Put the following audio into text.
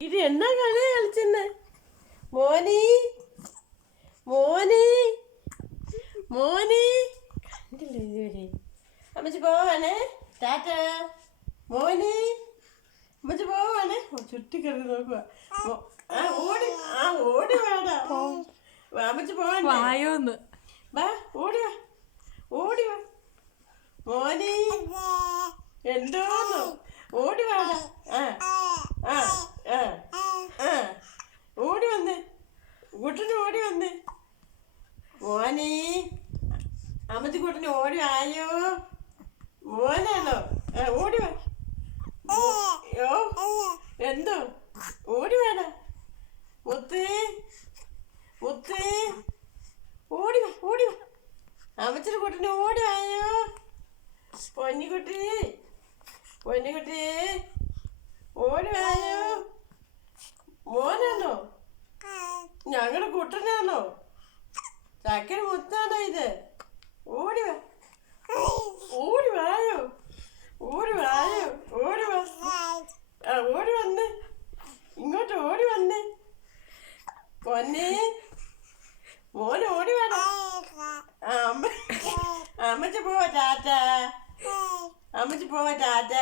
ഇത് എന്നാ കളി കളിച്ചെന്ന് മോനി മോനി മോനി കണ്ടില്ല ഇതുവരെ. അമ്മച്ചി പോവാണേ, ടാറ്റ. മോനി അമ്മച്ചി പോവാണേ. ചുറ്റിക്കറി നോക്കുക. ഓടി വേടാ. അമ്മച്ചി പോവാണ്ട് വാ, ഓടി വാ, ഓടി വാ മോനി. എന്തോന്നു ഓടി വേടാ. ഓടി വന്നേ, കുട്ടന് ഓടി വന്നേ മോനെ. അമ്മച്ചി കുട്ടന് ഓടി ആയോ മോനാണോ? ഓടി വാ. എന്തോ ഓടി വേടാ മുത്തേ, മുത്തേ ഓടി വാ, ഓടി വാ. അമ്മച്ചിയുടെ കുട്ടന് ഓടി ആയോ പൊന്നിക്കുട്ടി, പൊന്നിക്കുട്ടി ഓടി ആയോ? മോനാണോ? ഞങ്ങളുടെ കുട്ടനാണോ? ചക്കര മുത്താണോ ഇത്? ഓടി വാ, ഓടി വായോ, ഓടി വായോ, ഓടി വാ. ഓടി വന്നേ, ഇങ്ങോട്ട് ഓടി വന്നേ പൊന്നെ. മോനെ ഓടി വേണം. അമ്മച്ചി പോവാ ടാറ്റ. അമ്മച്ചി പോവാ ടാറ്റ.